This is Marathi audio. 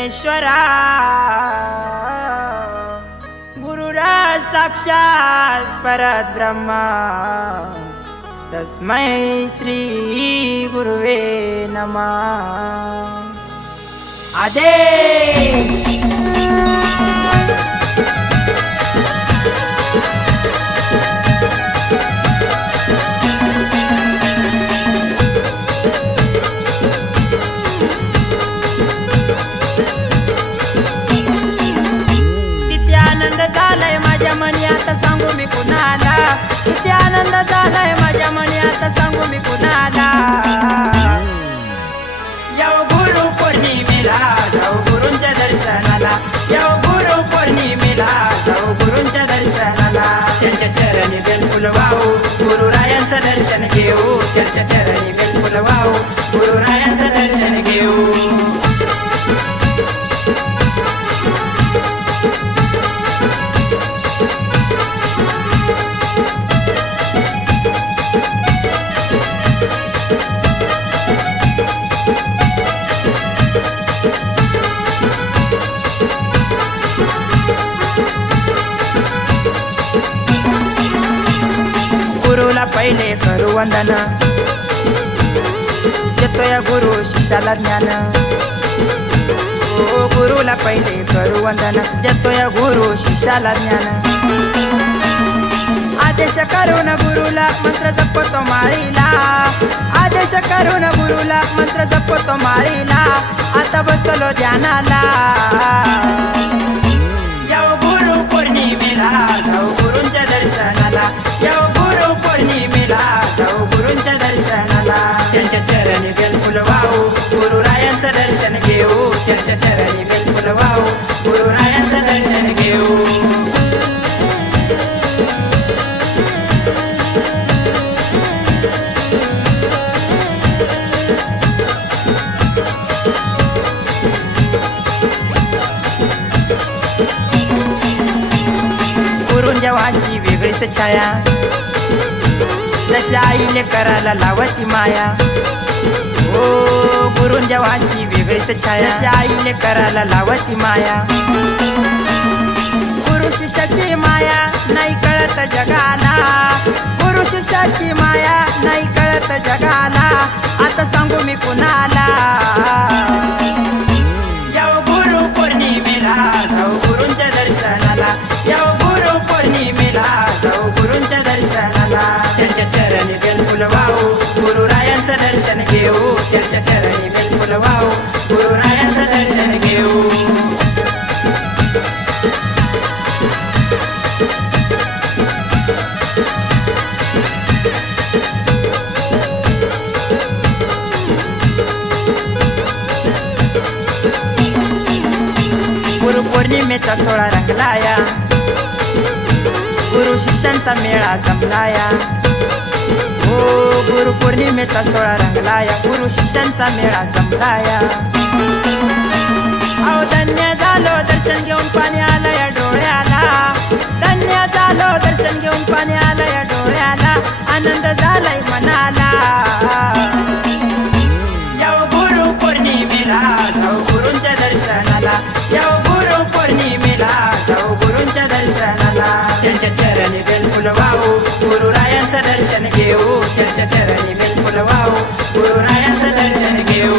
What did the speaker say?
परमेश्वरा गुरुरा साक्षात परब्रह्मा तस्मै श्री गुरुवे नमः। आदेश सांगू मी कुणाला, किती आनंद झालाय माझ्या मनी आता सांगू मी कुणाला। येऊ गुरु पौर्णिमेला जाऊ गुरूंच्या दर्शनाला, येऊ गुरु पौर्णिमेला जाऊ गुरूंच्या दर्शनाला। त्यांच्या चरणी बेलफुल वाहू गुरुरायांचं दर्शन घेऊ, त्यांच्या चरणी बेलफुल वाहू गुरुरायांचं दर्शन घेऊ। गुरुला पहिले करू वंदन, देतो या गुरु शिष्याला ज्ञान। ओ गुरुला पहिले करू वंदन, देतो या गुरु शिष्याला ज्ञान। आदेश करून गुरुला मंत्र जपतो माळीला, आदेश करून गुरुला मंत्र जपतो माळीला। आता बसलो ध्यानाला, येऊ गुरु पौर्णिमेला जाऊ गुरूंच्या दर्शनाला, येऊ गुरु पौर्णिमेला जाऊ गुरूंच्या दर्शनाला। त्यांच्या चरणी बेलफुल वाहू गुरुरायांचं दर्शन घेऊ, त्यांच्या चरणी बेलफुल वाहू गुरुरायांचं दर्शन घेऊ। गुरुंदेवाची वेगळीच छाया, तशी आईले करायला लावती माया। ओ गुरुंदेवाची वेगळीच छाया, तशी आईले करायला लावती माया। गुरु शिष्याची माया नाही कळत जगाला, गुरु शिष्याची माया नाही कळत जगाला। आता सांगू मी कुणाला, येऊ गुरु पौर्णिमेला जाऊ गुरूंच्या दर्शनाला, येऊ गुरु पौर्णिमेला जाऊ गुरूंच्या दर्शनाला। त्यांच्या चरणी बेलफुल वाहू गुरुरायांचं दर्शन घेऊ, त्यांच्या चरणी बेलफुल वाहू गुरुरायांचं दर्शन घेऊ। गुरु पौर्णिमेचा सोहळा रंगलाया, गुरु शिष्यांचा मेळा जमलाया। ओ गुरु पौर्णिमेचा सोहळा रंगलाया, गुरु शिष्यांचा मेळा जमलाया। अहो धन्य झालो दर्शन घेऊन पाणी आलं या डोळ्याला, धन्य झालो दर्शन घेऊन पाणी आलं या डोळ्याला। आनंद झालाय मनाला, येऊ गुरु पौर्णिमेला जाऊ गुरूंच्या दर्शनाला, येऊ गुरु पौर्णिमेला जाऊ गुरूंच्या दर्शनाला। त्यांच्या चरणी बेलफुल वाहू गुरुरायांचं दर्शन घेऊ, त्यांच्या चरणी बेलफुल वाहू गुरुरायांचं दर्शन घेऊ।